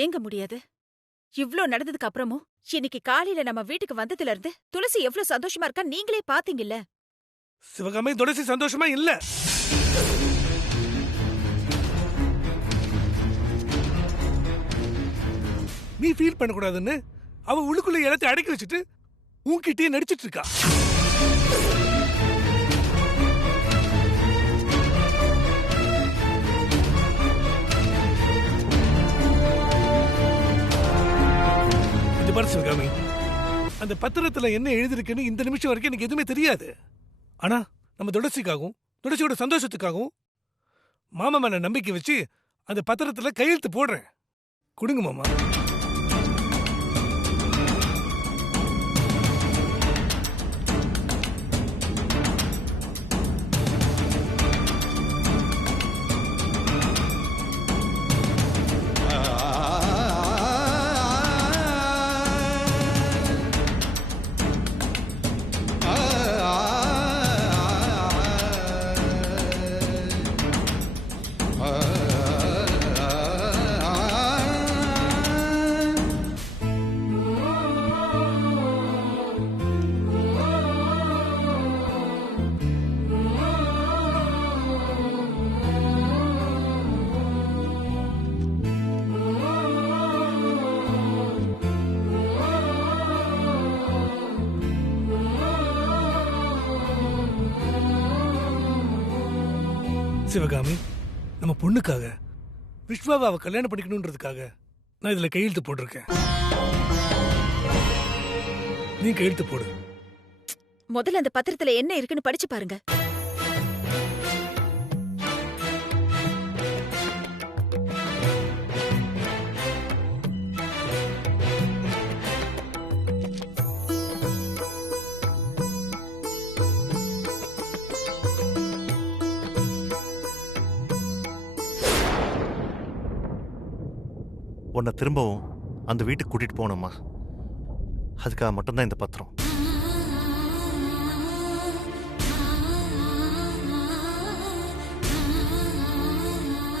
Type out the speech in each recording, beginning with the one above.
ஏங்க முடியாது? இவ்ளோ நடந்ததுக்கு அப்புறமும் இன்னைக்கு காலையில நம்ம வீட்டுக்கு வந்ததுல இருந்து துளசி எவ்ளோ சந்தோஷமா இருக்கா நீங்களே பாத்தீங்கல்ல. சிவகாமி, துளசி சந்தோஷமா இல்ல. நீ ஃபீல் பண்ணக்கூடாதுன்னு அவ உள்ளுக்குள்ள இடத்தை அடக்கி வச்சுட்டு உன்கிட்டயே நடிச்சிட்டு இருக்கா. இது பாரு சிவகாமி, அந்த பத்திரத்துல என்ன எழுதிருக்குன்னு இந்த நிமிஷம் வரைக்கும் எனக்கு எதுவுமே தெரியாது. ஆனா நம்ம துளசிக்காகவும் துளசியோட சந்தோஷத்துக்காகவும் மாமா மேல நம்பிக்கை வச்சு அந்த பத்திரத்துல கையெழுத்து போடுறேன். கொடுங்க மாமா. சிவகாமி, நம்ம பொண்ணுக்காக விஸ்வாவை அவ கல்யாணம் பண்ணிக்கணும்ன்றதுக்காக நான் இதுல கையெழுத்து போட்டிருக்கேன். நீ கையெழுத்து போடு. முதல்ல அந்த பத்திரத்துல என்ன இருக்குன்னு படிச்சு பாருங்க. உன்னை திரும்பவும் அந்த வீட்டுக்கு கூட்டிட்டு போகணுமா? அதுக்காக மட்டும்தான் இந்த பத்திரம்.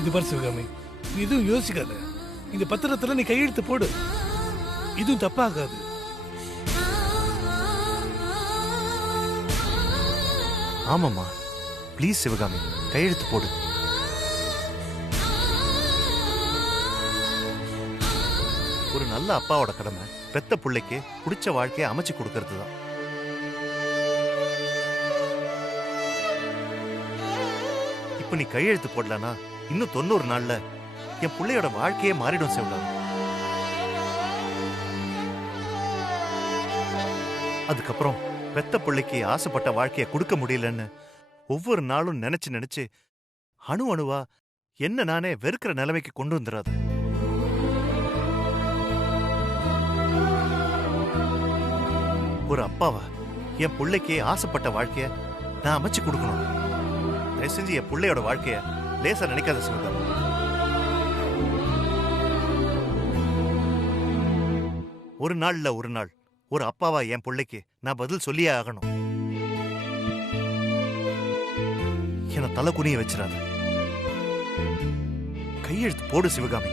இது பாரு சிவகாமி, நீ எதுவும் யோசிக்காத. இந்த பத்திரத்துல நீ கையெழுத்து போடு. இதுவும் தப்பாகாது. ஆமாம்மா, ப்ளீஸ் சிவகாமி, கையெழுத்து போடு. ஒரு நல்ல அப்பாவோட கடமை பெத்த பிள்ளைக்கு பிடிச்ச வாழ்க்கையை அமைச்சு கொடுக்கறது தான். இப்ப நீ கையெழுத்து போடலனா இன்னும் 90 நாள்ல என் பிள்ளையோட வாழ்க்கையே மாறிடும் சிவகாமி. அதுக்கப்புறம் பெத்த பிள்ளைக்கு ஆசைப்பட்ட வாழ்க்கையை கொடுக்க முடியலன்னு ஒவ்வொரு நாளும் நினைச்சு நினைச்சு அணு அணுவா என்ன நானே வெறுக்கிற நிலைமைக்கு கொண்டு வந்துடாது. ஒரு அப்பாவா என் பிள்ளைக்கு ஆசைப்பட்ட வாழ்க்கைய நான் அமைச்சு கொடுக்கணும். தயவு செஞ்சு என் பிள்ளையோட வாழ்க்கைய லேசா நினைக்காத சிவகாமி. ஒரு நாள்ல ஒரு நாள் ஒரு அப்பாவா என் பிள்ளைக்கு நான் பதில் சொல்லியே ஆகணும். என்ன தலை குனிய வச்சிடாத. கையெழுத்து போடு சிவகாமி.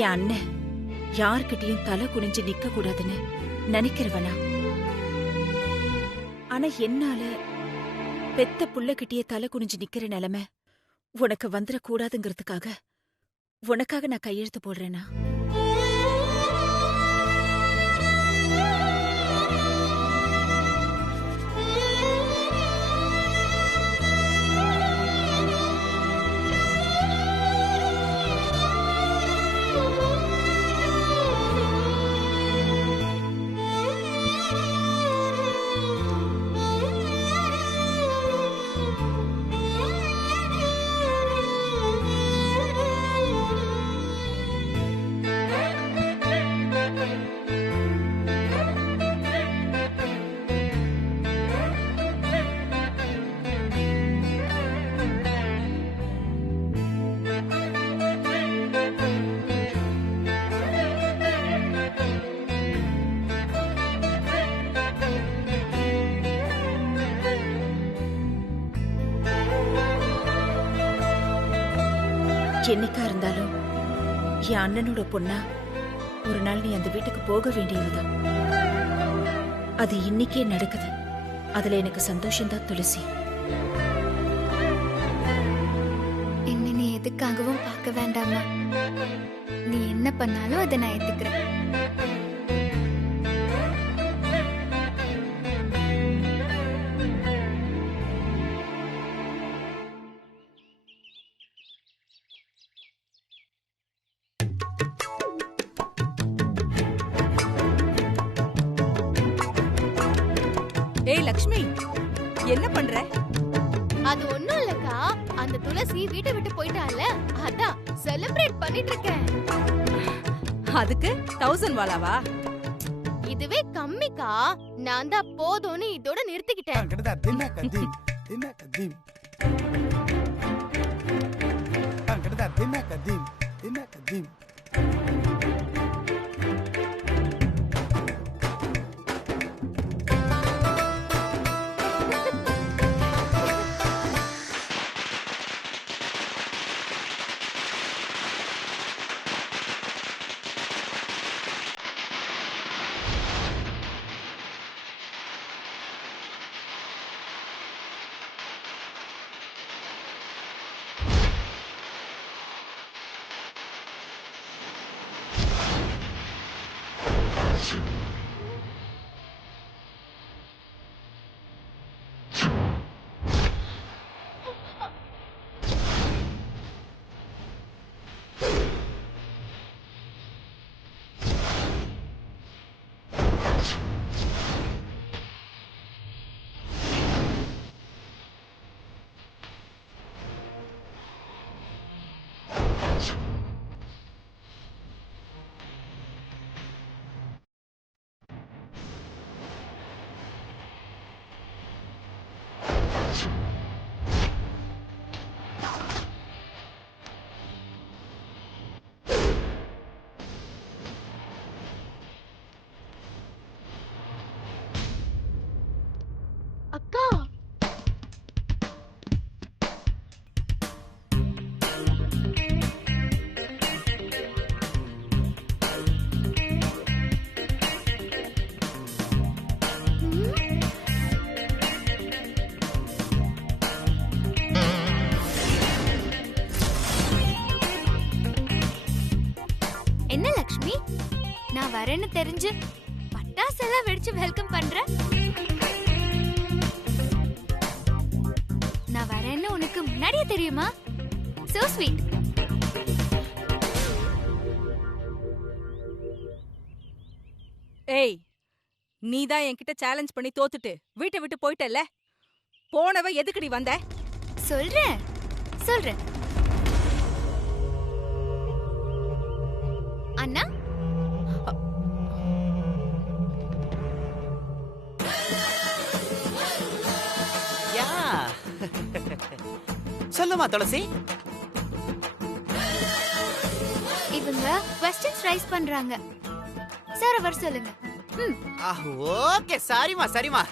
என் அண்ணன் யார்கிட்டயும் தலை குனிஞ்சு நிக்க கூடாதுன்னு நினைக்கிறவனா? ஆனா என்னால பெத்த புள்ளகிட்டயே தலை குனிஞ்சு நிக்கிற நிலைமை உனக்கு வந்துட கூடாதுங்கிறதுக்காக உனக்காக நான் கையெழுத்து போடுறேனா? என்னைக்கா இருந்தாலும் என் அண்ணனோட பொண்ணா ஒரு நாள் நீ அந்த வீட்டுக்கு போக வேண்டியதுதான். அது இன்னைக்கே நடக்குது. அதுல எனக்கு சந்தோஷம்தான் துளசி. என்ன நீ எதுக்காகவும் பார்க்க வேண்டாமா? நீ என்ன பண்ணாலும் அதை நான் ஏத்துக்கிறேன். ஏய் லக்ஷ்மி, என்ன பண்ற? அது ஒண்ணும் இல்லக்கா, அந்த துளசி வீட்டை விட்டு போயிட்டால, அதான் செலிப்ரேட் பண்ணிட்டு இருக்கேன். அதுக்கு 1000 வாலாவா? இதுவே கம்மிக்கா. நான் தான் போதும்னு இதோட நிறுத்திக்கிட்டேன். அக்கா, என்ன லக்ஷ்மி, நான் வரேன்னு தெரிஞ்சு பட்டாசெல்லாம் வெடிச்சு வெல்கம் பண்ற? நான் வரேன்னு உனக்கு முன்னாடியே தெரியுமா? So sweet. ஏய், நீதான் என்கிட்ட சேலஞ்ச் பண்ணி தோத்துட்டு வீட்டை விட்டு போயிட்டல்ல? போனவ எதுக்குடி வந்த? சொல்றேன் சொல்றேன் அண்ணா. யா சொல்லுமா துளசி. இவங்க क्वेश्चंस ரைஸ் பண்றாங்க. சார் அவர் சொல்லுங்க. ஓகே, சாரிமா சரிமா.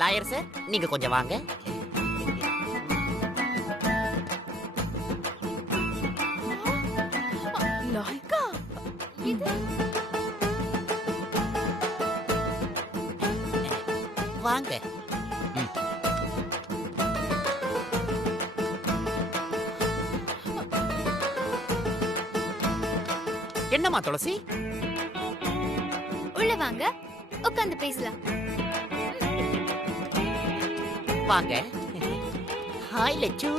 லாயர் சார், நீங்க கொஞ்சம் வாங்க. லாய்க்கா இது வாங்க. என்னம்மா துளசி? உள்ள வாங்க, உட்கார்ந்து பேசலாம். வாங்க. ஹாய் லட்சு.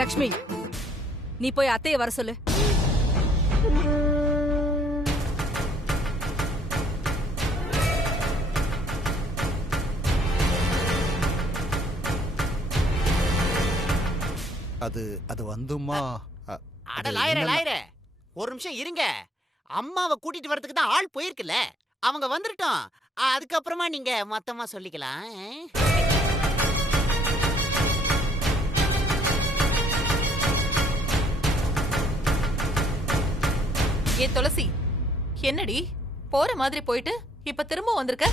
லக்ஷ்மி, நீ போய் அத்தைய வர சொல்லு. அது வந்துமா. அட லாயரே, ஒரு நிமிஷம் இருங்க. அம்மாவை கூட்டிட்டு வரதுக்கு தான் ஆள் போயிருக்குல்ல, அவங்க வந்துட்டோம். அதுக்கப்புறமா நீங்க மொத்தமா சொல்லிக்கலாம். ஏ துளசி, என்னடி போற மாதிரி போயிட்டு இப்ப திரும்ப வந்திருக்க?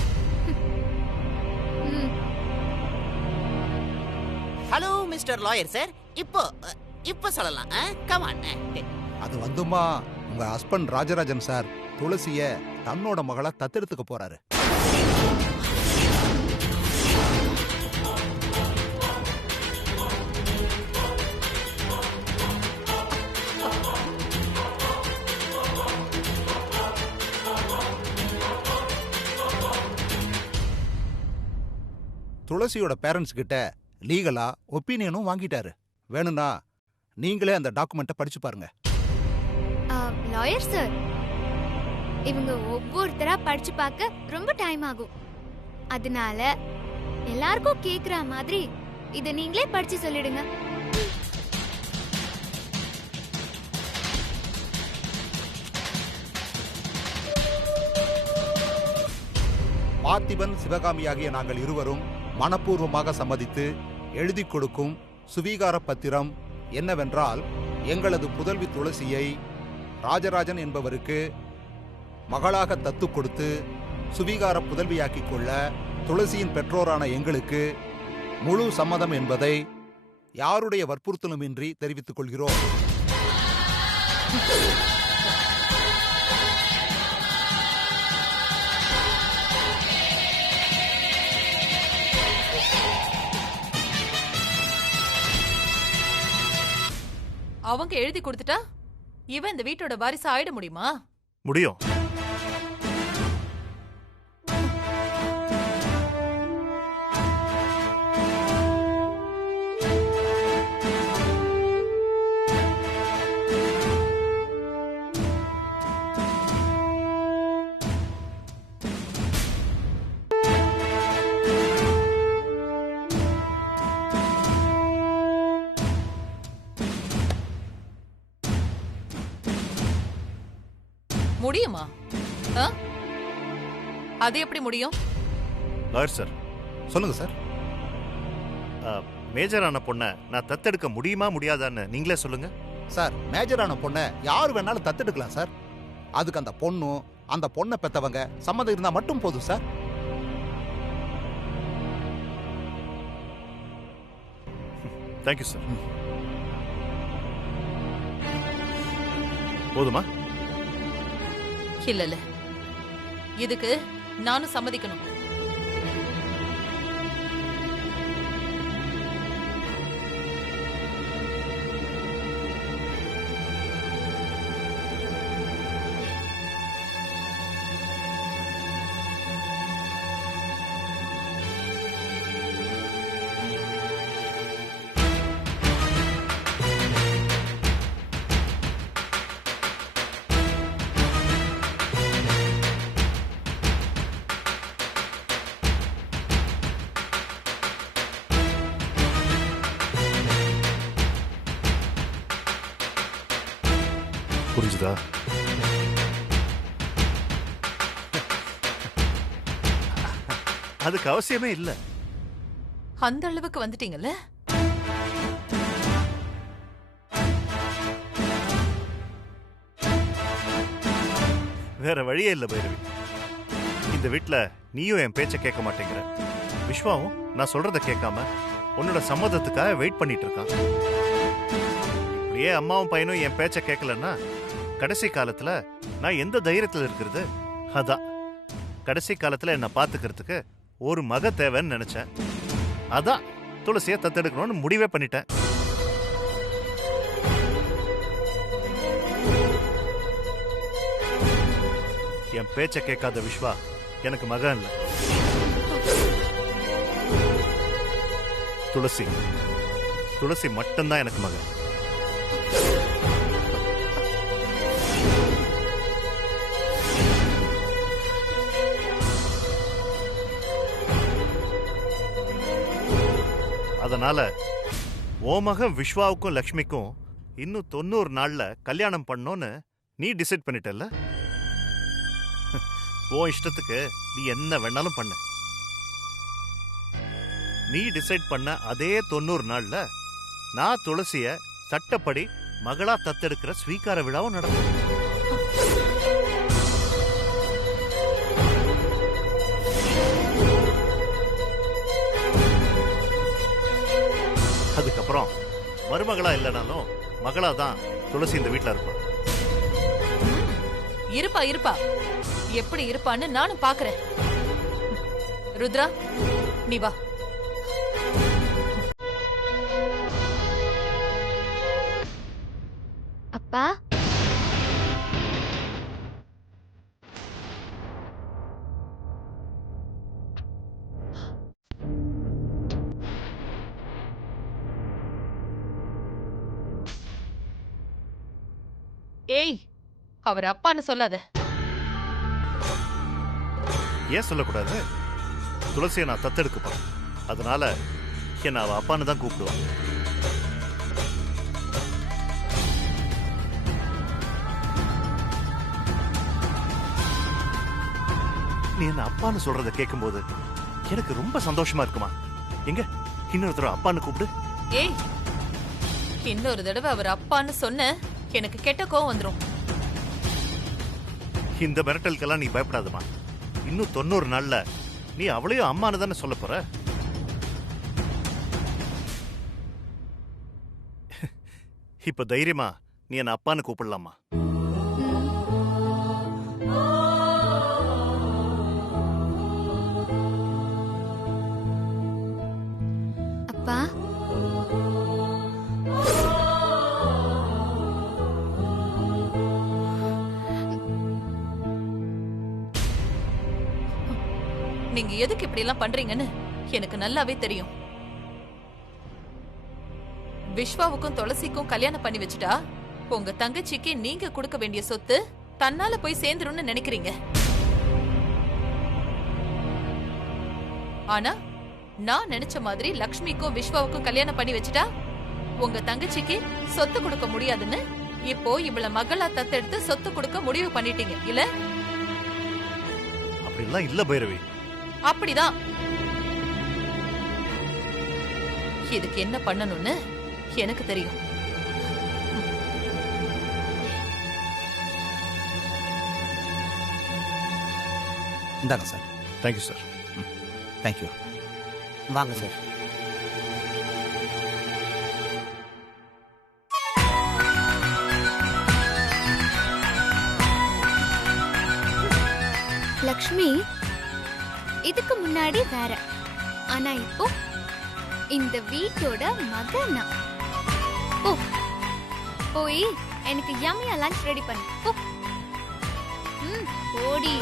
ஹலோ மிஸ்டர் லாயர் சார், இப்போ சொல்லலாம். கமான். அது வந்துமா, உங்க ஹஸ்பண்ட் ராஜராஜன் சார் துளசிய தன்னோட மகளா தத்தெடுத்துக்க போறாரு. துளசியோட பேரண்ட்ஸ் கிட்ட லீகலா ஒப்பீனியனும் வாங்கிட்டாரு. வேணும்னா நீங்களே அந்த டாக்குமெண்ட்டை படிச்சு பாருங்க. லாயர் சார், இவங்க ஒவ்வொருத்தரா படிச்சு பார்க்க ரொம்ப டைம் ஆகும். அதனால எல்லாருக்கும் கேக்குற மாதிரி இத நீங்களே படிச்சு சொல்லிடுங்க. பார்த்திபன் சிவகாமியாகிய நாங்கள் இருவரும் மனப்பூர்வமாக சம்மதித்து எழுதி கொடுக்கும் சுவீகார பத்திரம் என்னவென்றால், எங்களது புதல்வி துளசியை ராஜராஜன் என்பவருக்கு மகளாக தத்து கொடுத்து சுவீகார புதல்வியாக்கிக் கொள்ள துளசியின் பெற்றோரான எங்களுக்கு முழு சம்மதம் என்பதை யாருடைய வற்புறுத்தலுமின்றி தெரிவித்துக் கொள்கிறோம். அவங்க எழுதி கொடுத்துட்டா இவன் இந்த வீட்டோட வாரிசு ஆயிட முடியுமா? முடியும். முடியுமா? அது எப்படி முடியும்? லாயர் சார், சொல்லுங்க சார். மேஜரான பொண்ணை நான் தத்தெடுக்க முடியுமா முடியாதான்னு நீங்களே சொல்லுங்க. சார், மேஜரான பொண்ணை யார் வேணாலும் தத்தெடுக்கலாம் சார். அதுக்கு அந்த பொண்ணும் அந்த பொண்ணை பெத்தவங்க சம்மதம் இருந்தா மட்டும் போதும் சார். Thank you sir. போதுமா? இல்ல, இதுக்கு நானும் சம்மதிக்கணும். புரிஞ்சுதா? அதுக்கு அவசியமே இல்ல. அந்த அளவுக்கு வந்துட்டீங்கல்ல? வேற வழியே இல்ல பைரவி. இந்த வீட்ல நீயும் என் பேச்ச கேட்க மாட்டேங்கிற, விஸ்வாவும் நான் சொல்றத கேட்காம உன்னோட சம்மதத்துக்காக வெயிட் பண்ணிட்டு இருக்கான். இப்படியே அம்மாவும் பையனும் என் பேச்ச கேட்கலன்னா கடைசி காலத்துல நான் எந்த தைரியத்துல இருக்கிறது? அதான் கடைசி காலத்துல என்ன பாத்துக்கிறதுக்கு ஒரு மக தேவைன்னு நினைச்சேன். அதான் துளசியை தத்தெடுக்கணும்னு முடிவே பண்ணிட்டேன். என் பேச்ச கேட்காத விஸ்வா எனக்கு மகன் இல்ல, துளசி. துளசி மட்டும்தான் எனக்கு மகன். அதனால ஓ மகன் விஸ்வாவுக்கும் லக்ஷ்மிக்கும் இன்னும் 90 நாள்ல கல்யாணம் பண்ணோன்னு நீ டிசைட் பண்ணிட்டல்ல? உன் இஷ்டத்துக்கு நீ என்ன வேணாலும் பண்ணு. நீ டிசைட் பண்ண அதே 90 நாள்ல நான் துளசிய சட்டப்படி மகளா தத்தெடுக்கிற ஸ்வீகார விழாவும் நடக்கும். மருமகளா இல்லைனாலும் மகளா தான் துளசி இந்த வீட்ல இருப்பான். இருப்பா இருப்பா, எப்படி இருப்பான்னு நானும் பாக்குறேன். ருத்ரா, நீ வா. அப்பா, ஏய், அவர் அப்பான்னு சொல்லாத. ஏன் சொல்லக்கூடாது? துளசியை நான் தத்தெடுக்க போறேன். அதனால என்ன அவ அப்பான்னு தான் கூப்பிடுவான். நீ என்ன அப்பான்னு சொல்றத கேட்கும்போது எனக்கு ரொம்ப சந்தோஷமா இருக்குமா. எங்க இன்னொரு தடவை அப்பான்னு கூப்பிடு. ஏய், இன்னொரு தடவை அவர் அப்பான்னு சொன்ன எனக்கு கெட்ட கோவம் வந்துரும். இந்த மிரட்டலுக்கெல்லாம் நீ பயப்படாதமா. இன்னும் 90 நாள்ல நீ அவளையும் அம்மானு தானே சொல்ல போற. இப்ப தைரியமா நீ என்ன அப்பான்னு கூப்பிடலாமா? அப்பா, நீங்க எதுக்கு இப்படி எல்லாம் பண்றீங்கன்னு எனக்கு நல்லாவே தெரியும். விஸ்வாவுக்கும் துளசிக்கும் கல்யாணம் பண்ணி வச்சுட்டா உங்க தங்கச்சிக்கு நீங்க கொடுக்க வேண்டிய சொத்து தன்னால போய் சேர்ந்துரும்னு நினைக்கிறீங்க. ஆனா நான் நினைச்ச மாதிரி லக்ஷ்மிக்கும் விஸ்வாவுக்கும் கல்யாணம் பண்ணி வச்சுட்டா உங்க தங்கச்சிக்கு சொத்து கொடுக்க முடியாதுன்னு இப்போ இவள மகளா தத்தெடுத்து சொத்து கொடுக்க முடிவு பண்ணிட்டீங்க இல்ல? அப்படிலாம் இல்ல பைரவி. அப்படிதான். இதுக்கு என்ன பண்ணணும்னு எனக்கு தெரியும். இந்தாங்க சார். Thank you sir. தேங்க்யூ. வாங்க சார். லக்ஷ்மி இதுக்கு முன்னாடி வேற, ஆனா இப்போ இந்த வீட்டோட மகனா. போய் எனக்கு யம்மியா லஞ்ச் ரெடி பண்ணு. ஓடி.